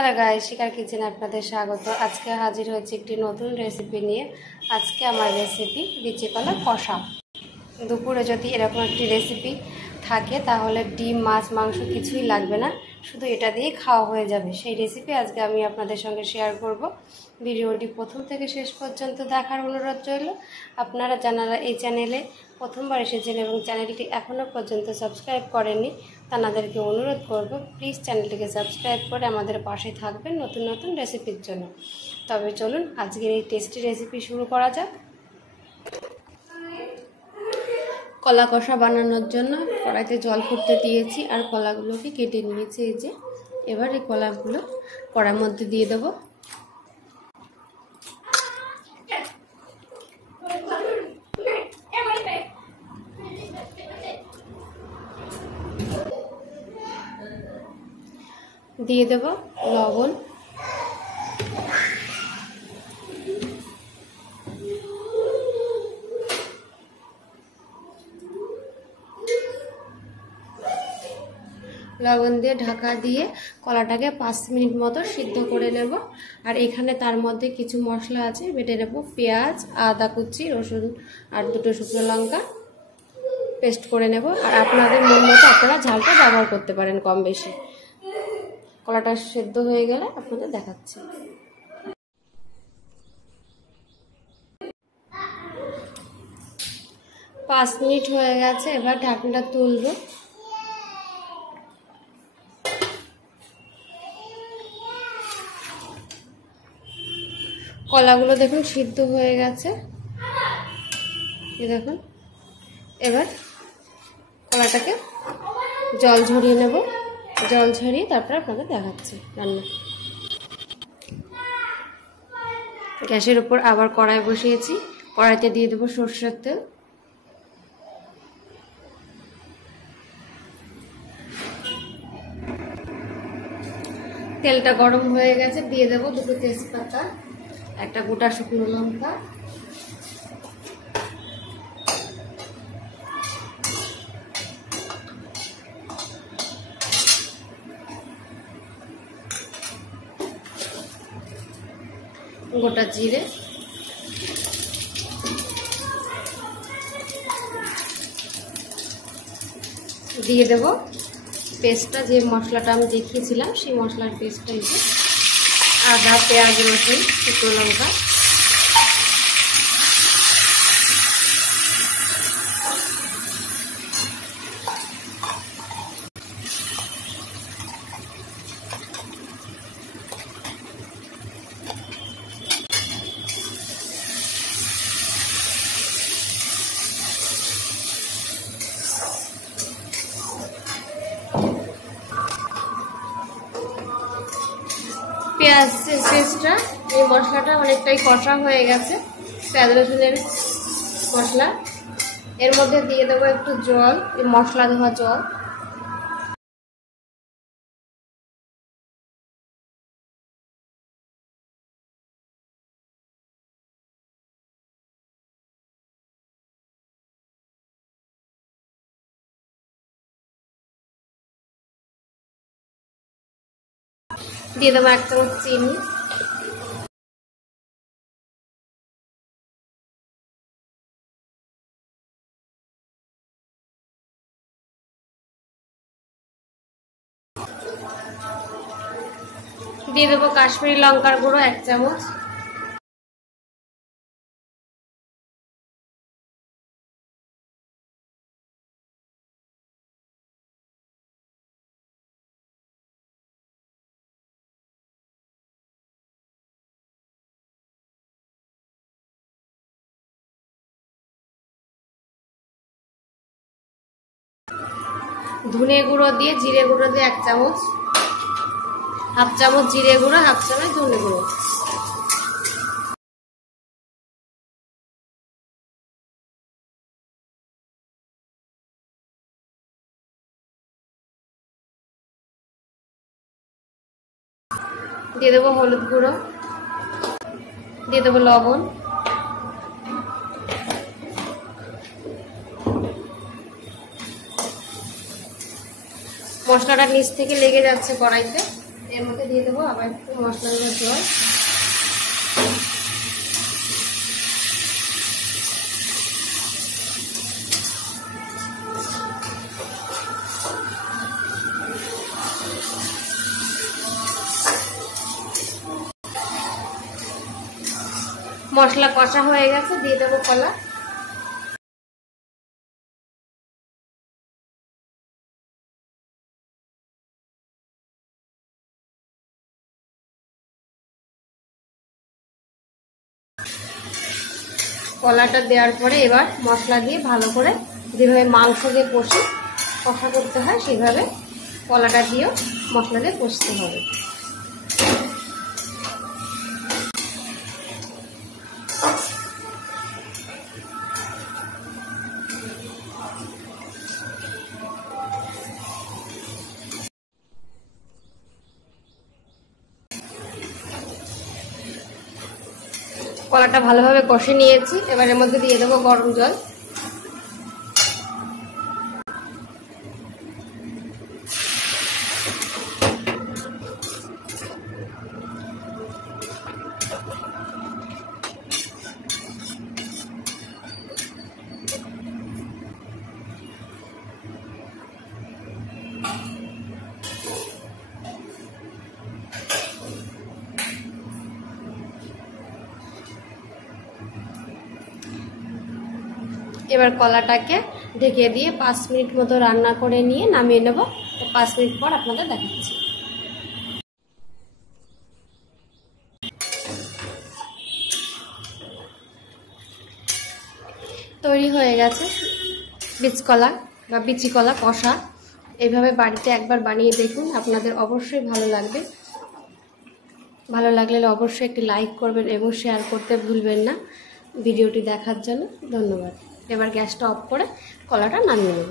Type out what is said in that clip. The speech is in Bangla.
হ্যালো গাইস, শিখার কিচেনে আপনাদের স্বাগত। আজকে হাজির হয়েছে একটি নতুন রেসিপি নিয়ে। আজকে আমার রেসিপি বিচিকলা কষা। দুপুরে যদি এরকম একটি রেসিপি থাকে তাহলে ডিম, মাছ, মাংস কিছুই লাগবে না, শুধু এটা দিয়ে খাওয়া হয়ে যাবে। সেই রেসিপি আজকে আমি আপনাদের সঙ্গে শেয়ার করব। ভিডিওটি প্রথম থেকে শেষ পর্যন্ত দেখার অনুরোধ রইল। আপনারা যারা এই চ্যানেলে প্রথমবার এসেছেন এবং চ্যানেলটি এখনও পর্যন্ত সাবস্ক্রাইব করেননি, তাদেরকে অনুরোধ করব প্লিজ চ্যানেলটিকে সাবস্ক্রাইব করে আমাদের পাশে থাকবেন নতুন নতুন রেসিপির জন্য। তবে চলুন আজকের এই টেস্টি রেসিপি শুরু করা যাক। কলা কষা বানানোর জন্য কড়াইতে জল ফুটতে দিয়েছি আর কলাগুলোকে কেটে নিয়েছি। এই যে এবার এই কলাগুলো কড়ার মধ্যে দিয়ে দেব। দিয়ে দেব লবণ, লবণ দিয়ে ঢাকা দিয়ে কলাটাকে 5 মিনিট মতো সিদ্ধ করে নেব। আর এখানে তার মধ্যে কিছু মশলা আছে, বেটে নেব। পেঁয়াজ, আদা কুচি, রসুন আর 2টো শুকনো লঙ্কা পেস্ট করে নেব। আর আপনাদের মন মতো আপনারা ঝালটা ব্যবহার করতে পারেন কম বেশি। কলাটা সিদ্ধ হয়ে গেলে আপনাদের দেখাচ্ছি। পাঁচ মিনিট হয়ে গেছে, এবার ঢাকনাটা তুলব। কলাগুলো দেখুন সিদ্ধ হয়ে গেছে, দেখুন। এবার কলাটাকে জল ঝরিয়ে নেব। জল ঝরিয়ে তারপর আপনাদের দেখাচ্ছি রান্না। গ্যাসের উপর আবার কড়াই বসিয়েছি। কড়াইতে দিয়ে দেবো সরষের তেল। তেলটা গরম হয়ে গেছে, দিয়ে দেবো 2টো তেজপাতা, একটা গোটা শুকনো লঙ্কা, গোটা জিরে, দিয়ে দেব পেস্টটা, যে মশলাটা আমি দেখিয়েছিলাম সেই মশলার পেস্টটা, আদা, পেঁয়াজ, রসুন, শুকনো লঙ্কা, পেঁয়াজ পেস্টটা, এই মশলাটা অনেকটাই কষা হয়ে গেছে, পেঁয়াজ রসুনের মশলা। এর মধ্যে দিয়ে দেবো একটু জল, এই মশলা ধোয়া জল। দিয়ে দেবো 1 চামচ চিনি, দিয়ে দেবো কাশ্মীরি লঙ্কার গুঁড়ো 1 চামচ, ধনে গুঁড়ো দিয়ে, জিরে গুঁড়ো দিয়ে 1 চামচ, 1/2 চামচ জিরে গুঁড়ো, 1/2 চামচ ধনে গুঁড়ো। দিয়ে দেবো হলুদ গুঁড়ো, দিয়ে দেবো লবণ, মশলাটা নিচ থেকে লেগে যাচ্ছে কড়াইতে। এর মধ্যে দিয়ে দেবো আবার একটু মশলা দেওয়ার জল। মশলা কষা হয়ে গেছে, দিয়ে দেবো কলা। কলাটা দেওয়ার পরে এবার মশলা দিয়ে ভালো করে যেভাবে মাংসকে কষে কষা করতে হয় সেভাবে কলাটা দিয়েও মশলা দিয়ে কষতে হবে। কলাটা ভালোভাবে কষে নিয়েছি, এবার এর মধ্যে দিয়ে দেবো গরম জল। এবার কলাটাকে ঢেকে দিয়ে 5 মিনিট মতো রান্না করে নিয়ে নামিয়ে নেব। 5 মিনিট পর আপনাদের দেখাচ্ছি। তৈরি হয়ে গেছে বীজকলা বা বিচি কলা কষা। এইভাবে বাড়িতে একবার বানিয়ে দেখুন, আপনাদের অবশ্যই ভালো লাগবে। ভালো লাগলে অবশ্যই একটি লাইক করবেন এবং শেয়ার করতে ভুলবেন না। ভিডিওটি দেখার জন্য ধন্যবাদ। এবার গ্যাসটা অফ করে কলাটা নামিয়ে নেব।